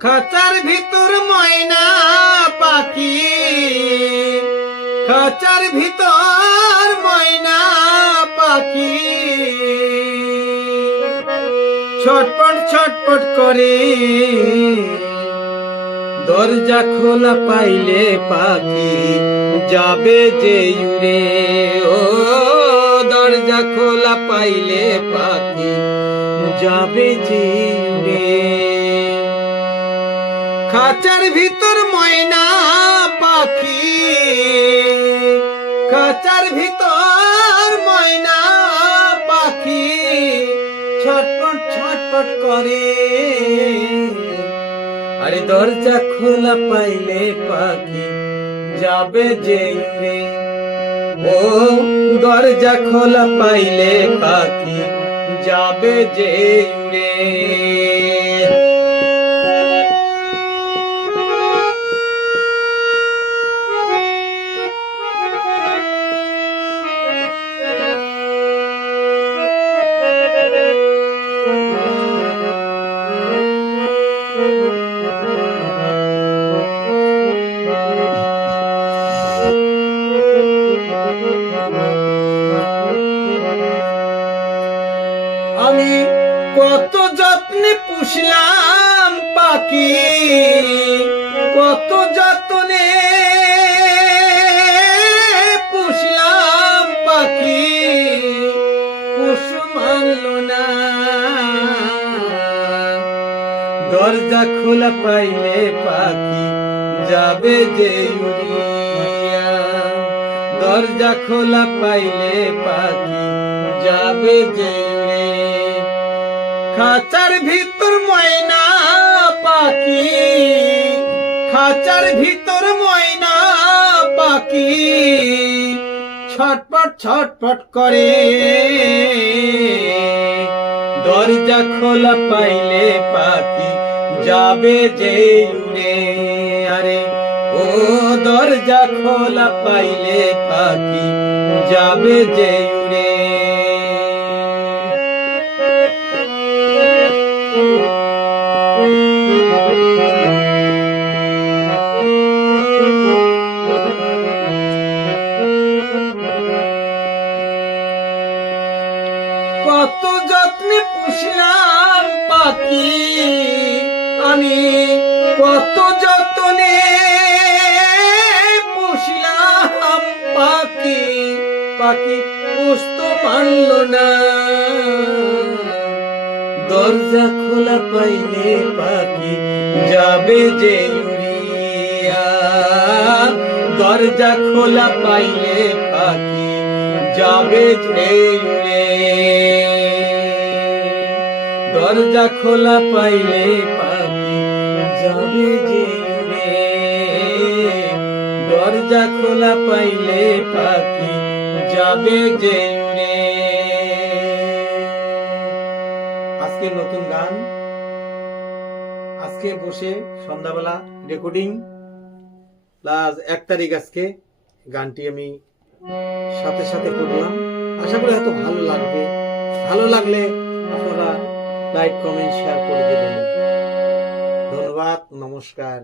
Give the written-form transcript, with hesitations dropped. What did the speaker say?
খাঁচার ভিতর ময়না পাখি, খাঁচার ভিতর ময়না পাখি ছটপট ছটপট করে। দরজা খোলা পাইলে পাখি যাবে যে উড়ে। ও দরজা খোলা পাইলে পাখি যাবে যে উড়ে। খাঁচার ভিতর ময়না পাখি, খাঁচার ভিতর ময়না পাখি ছটপট ছটপট করে। আরে দরজা খোলা পাইলে পাখি যাবে যে উড়ে। ও দরজা খোলা পাইলে পাখি যাবে যে উড়ে। আমি কত যত্নে পুষলাম পাখি, কত যত্নে পুষলাম পাখি, পুষ মানল না। দরজা খোলা পাইলে পাখি যাবে যে উড়িয়া। দরজা খোলা পাইলে পাখি যাবে যে উড়ে। খাঁচার ভিতর ময়না পাখি, খাঁচার ভিতর ময়না পাখি ছটপট ছটপট করে। দরজা খোলা পাইলে পাখি যাবে যে উড়ে। আরে ও দরজা খোলা পাইলে পাখি যাবে যে উড়ে। কত যত্নে পুষলাম পাখি আমি, কত যত্নে পুষলাম পাখি, পাখি পুষত মানল না। দরজা খোলা পাইলে পাখি যাবে যে উড়িয়া। দরজা খোলা পাইলে পাখি যাবে যে উড়ে। দরজা খোলা পাইলে পাখি যাবে যে উড়ে। দরজা খোলা পাইলে পাখি যাবে যে উড়ে। আজকে নতুন গান, আজকে বসে সন্ধ্যাবেলা রেকর্ডিং প্লাস 1 তারিখ আজকে গানটি আমি সাথে সাথে করলাম। আশা করি হয়তো ভালো লাগবে। ভালো লাগলে আপনারা লাইক কমেন্ট শেয়ার করে দেবেন। ধন্যবাদ, নমস্কার।